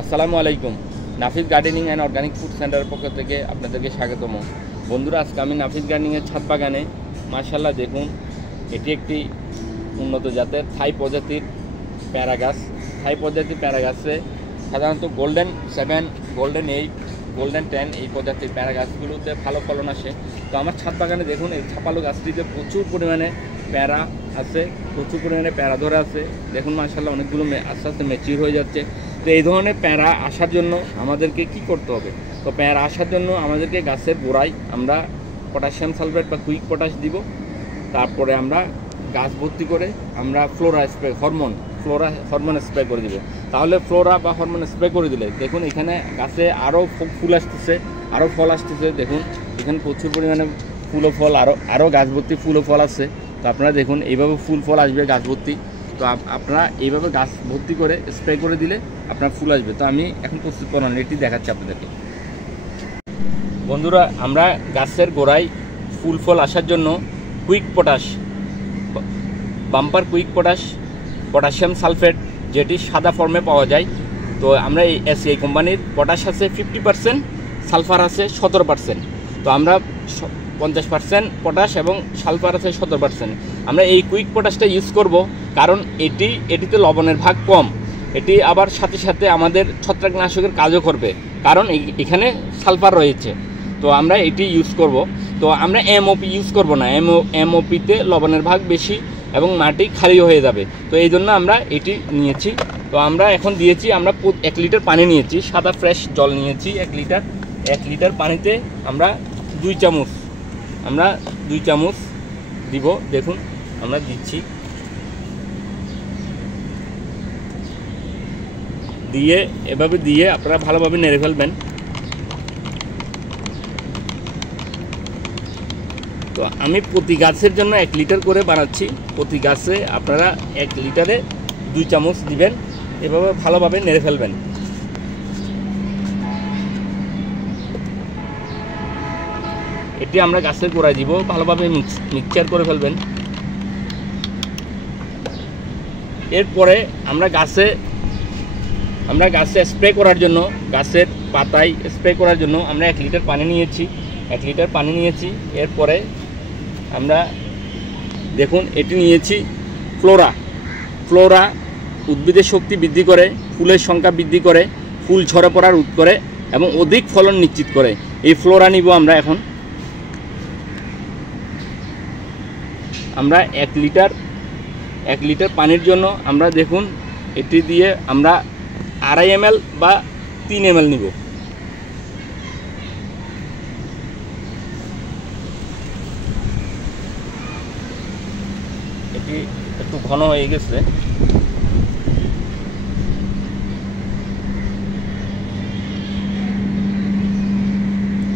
আসসালামু আলাইকুম। নাফিস gardening and organic food সেন্টারের পক্ষ থেকে আপনাদেরকে স্বাগতম। বন্ধুরা, আজকে আমি নাফিস গার্ডেনিংয়ের ছাদ বাগানে মাশাআল্লাহ দেখুন, এটি একটি উন্নত জাতের থাই প্রজাতির প্যারা গাছ। থাই প্রজাতির প্যারা গাছে সাধারণত গোল্ডেন 7, গোল্ডেন 8, গোল্ডেন 10 এই প্রজাতির প্যারা গাছগুলোতে ভালো ফলন আসে। তো আমার ছাদ বাগানে দেখুন, এই ছাপালো গাছটিতে প্রচুর পরিমাণে প্যারা আছে, প্রচুর পরিমাণে প্যারা ধরে আছে। দেখুন মাশাআল্লাহ অনেকগুলো আস্তে আস্তে ম্যাচিউর হয়ে যাচ্ছে। তো এই ধরনের প্যারা আসার জন্য আমাদেরকে কি করতে হবে? তো প্যারা আসার জন্য আমাদেরকে গাছের গোড়ায় আমরা পটাশিয়াম সালফেট বা কুইক পটাশ দিব। তারপরে আমরা গাছ ভর্তি করে আমরা ফ্লোরা স্প্রে করে দিব। তাহলে ফ্লোরা বা হরমোন স্প্রে করে দিলে দেখুন এখানে গাছে আরও ফুল আসতেছে, আরও ফল আসতেছে। দেখুন এখানে প্রচুর পরিমাণে ফুল ও ফল, আরও গাছ ভর্তি ফুল ও ফল আছে। তো আপনারা দেখুন এইভাবে ফুল ফল আসবে গাছ ভর্তি। তো আপনারা এইভাবে গাছ ভর্তি করে স্প্রে করে দিলে আপনার ফুল আসবে। তো আমি এখন প্রস্তুত করান এটি দেখাচ্ছি আপনাদেরকে। বন্ধুরা, আমরা গাছের গোড়ায় ফুল ফল আসার জন্য quick potash, bumper quick potash, potassium sulphate যেটি সাদা ফর্মে পাওয়া যায়। তো আমরা এই এসিআই কোম্পানির পটাশ আছে 50%, সালফার আছে 17%। তো আমরা 50% পটাশ এবং সালফার আছে 17%। আমরা এই কুইক পটাশটা ইউজ করব কারণ এটিতে লবণের ভাগ কম। এটি আবার সাথে সাথে আমাদের ছত্রাকনাশকের কাজও করবে কারণ এখানে সালফার রয়েছে। তো আমরা এটি ইউজ করব। তো আমরা এমওপি ইউজ করব না, এমওপিতে লবণের ভাগ বেশি এবং মাটি খালি হয়ে যাবে। তো এই জন্য আমরা এটি নিয়েছি। তো আমরা এখন দিয়েছি, আমরা 1 লিটার পানি নিয়েছি, সাদা ফ্রেশ জল নিয়েছি 1 লিটার পানিতে আমরা 2 চামচ দিব। দেখুন আমরা দিচ্ছি, দিয়ে এভাবে দিয়ে আপনারা ভালোভাবে নেড়ে ফেলবেন। তো আমি প্রতি গাছের জন্য 1 লিটার করে বানাচ্ছি। প্রতি গাছে আপনারা 1 লিটারে 2 চামচ দিবেন, এভাবে ভালোভাবে নেড়ে ফেলবেন। এটি আমরা গাছের গোড়ায় দিব, ভালোভাবে মিক্সচার করে ফেলবেন। এরপরে আমরা গাছে স্প্রে করার জন্য, গাছের পাতায় স্প্রে করার জন্য আমরা 1 লিটার পানি নিয়েছি। এরপরে আমরা দেখুন এটি নিয়েছি ফ্লোরা উদ্ভিদের শক্তি বৃদ্ধি করে, ফুলের সংখ্যা বৃদ্ধি করে, ফুল ঝরে পড়া রোধ করে এবং অধিক ফলন নিশ্চিত করে। এই ফ্লোরা নিব আমরা এখন। আমরা 1 লিটার পানির জন্য আমরা দেখুন এটি দিয়ে আমরা 2.5 ml বা 3 ml নিব। এটি একটু ঘন হয়ে গেছে।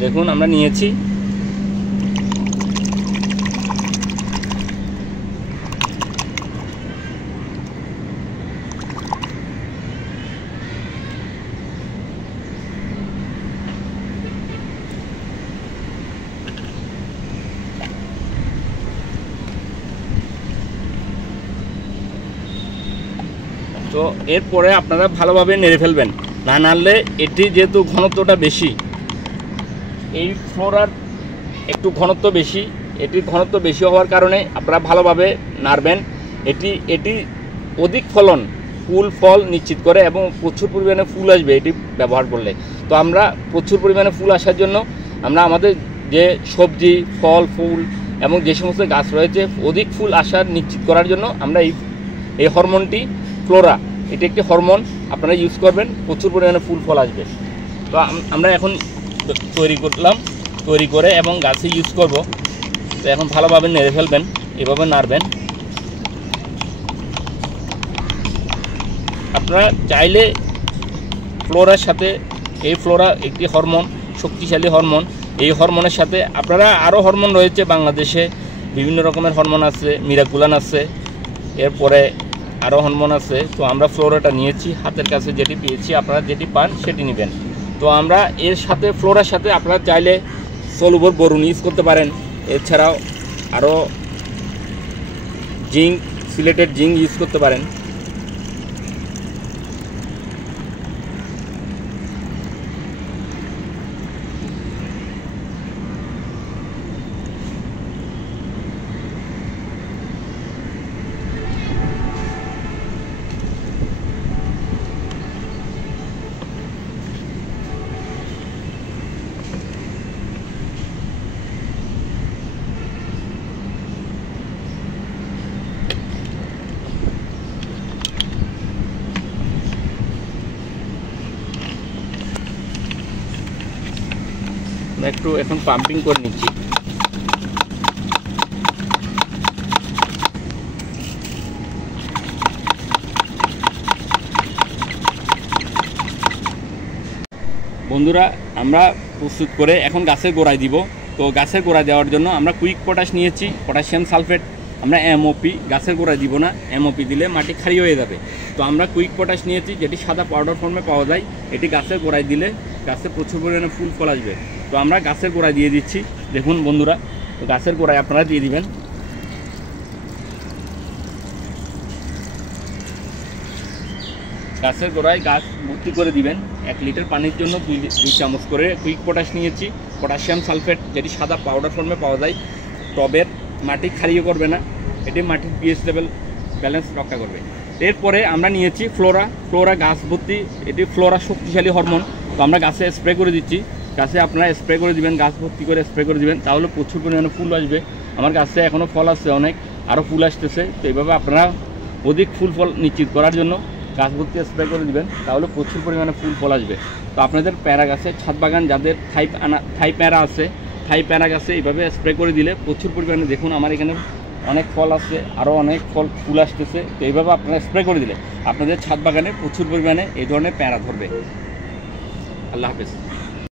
দেখুন আমরা নিয়েছি। তো এরপরে আপনারা ভালোভাবে নেড়ে ফেলবেন, না নাড়লে এটি যেহেতু ঘনত্বটা বেশি, এই ফ্লোরার একটু ঘনত্ব বেশি, এটির ঘনত্ব বেশি হওয়ার কারণে আপনারা ভালোভাবে নাড়বেন। এটি অধিক ফলন, ফুল ফল নিশ্চিত করে এবং প্রচুর পরিমাণে ফুল আসবে এটি ব্যবহার করলে। তো আমরা প্রচুর পরিমাণে ফুল আসার জন্য আমরা আমাদের যে সবজি, ফল, ফুল এবং যে সমস্ত গাছ রয়েছে অধিক ফুল আসার নিশ্চিত করার জন্য আমরা এই হরমোনটি ফ্লোরা, এটি একটি হরমোন আপনারা ইউজ করবেন, প্রচুর পরিমাণে ফুল ফল আসবে। তো আমরা এখন তৈরি করে এবং গাছে ইউজ করব। তো এখন ভালোভাবে নেড়ে ফেলবেন, এভাবে নাড়বেন। আপনারা চাইলে ফ্লোরার সাথে, এই ফ্লোরা একটি হরমোন, শক্তিশালী হরমোন, এই হরমোনের সাথে আপনারা আরও হরমোন রয়েছে বাংলাদেশে, বিভিন্ন রকমের হরমোন আছে, মিরাকুলান আছে, এরপরে আরও হরমোন আছে। তো আমরা ফ্লোরাটা নিয়েছি, হাতের কাছে যেটি পেয়েছি, আপনারা যেটি পান সেটি নেবেন। তো আমরা এর সাথে ফ্লোরার সাথে আপনারা চাইলে সলুবর বোরন ইউজ করতে পারেন, এছাড়াও আরও সিলেটেড জিঙ্ক ইউজ করতে পারেন। আমরা একটু এখন পাম্পিং করে নিচ্ছি। বন্ধুরা আমরা প্রস্তুত করে এখন গাছের গোড়ায় দিব। তো গাছের গোড়ায় দেওয়ার জন্য আমরা কুইক পটাশ নিয়েছি, পটাশিয়াম সালফেট। আমরা এমওপি গাছের গোড়ায় দিব না, এমওপি দিলে মাটি খারি হয়ে যাবে। তো আমরা কুইক পটাশ নিয়েছি, যেটি সাদা পাউডার ফর্মে পাওয়া যায়। এটি গাছের গোড়ায় দিলে গাছে প্রচুর পরিমাণে ফুল ফল আসবে। তো আমরা গাছের গোড়ায় দিয়ে দিচ্ছি। দেখুন বন্ধুরা, তো গাছের গোড়ায় আপনারা দিয়ে দিবেন। গাছের গোড়ায় গাছ ভর্তি করে দিবেন। 1 লিটার পানির জন্য 2 চামচ করে কুইক পটাশ নিয়েছি, পটাশিয়াম সালফেট, যেটি সাদা পাউডার ফর্মে পাওয়া যায়। টবের মাটি খারিয়ে করবে না, এটি মাটির পিএইচ লেভেল ব্যালেন্স রক্ষা করবে। এরপরে আমরা নিয়েছি ফ্লোরা গাছ ভর্তি। এটি ফ্লোরা শক্তিশালী হরমোন। তো আমরা গাছে স্প্রে করে দিচ্ছি। গাছে আপনারা স্প্রে করে দিবেন, গাছ ভর্তি করে স্প্রে করে দিবেন, তাহলে প্রচুর পরিমাণে ফুল আসবে। আমার গাছে এখনও ফল আসছে অনেক, আরও ফুল আসতেছে। তো এইভাবে আপনারা অধিক ফুল ফল নিশ্চিত করার জন্য গাছ ভর্তি স্প্রে করে দিবেন, তাহলে প্রচুর পরিমাণে ফুল ফল আসবে। তো আপনাদের প্যারা গাছে, ছাদ বাগান যাদের থাই প্যারা আছে, থাই প্যারা গাছে এইভাবে স্প্রে করে দিলে প্রচুর পরিমাণে, দেখুন আমার এখানে অনেক ফল আসছে, আরও অনেক ফুল আসতেছে। তো এইভাবে আপনারা স্প্রে করে দিলে আপনাদের ছাদ বাগানে প্রচুর পরিমাণে এই ধরনের প্যারা ধরবে। আল্লাহ হাফেজ।